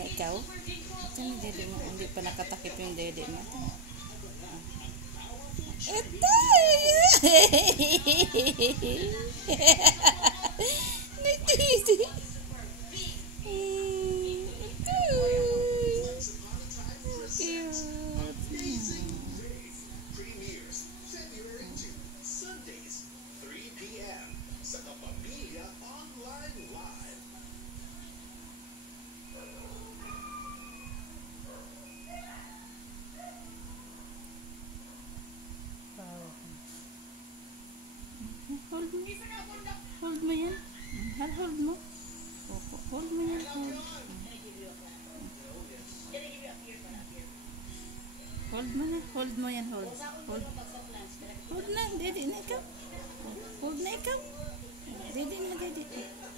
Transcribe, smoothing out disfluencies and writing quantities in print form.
na ikaw. Ito ni dede mo. Hindi pa nakatakip yung dede mo. Ito! Nagtisi. Hold mo. Hold mo yan. Hold mo. Opo. Hold mo yan. Hold mo na. Hold mo yan. Hold. Hold na. Dede na ikaw. Hold na ikaw. Dede na. Dede.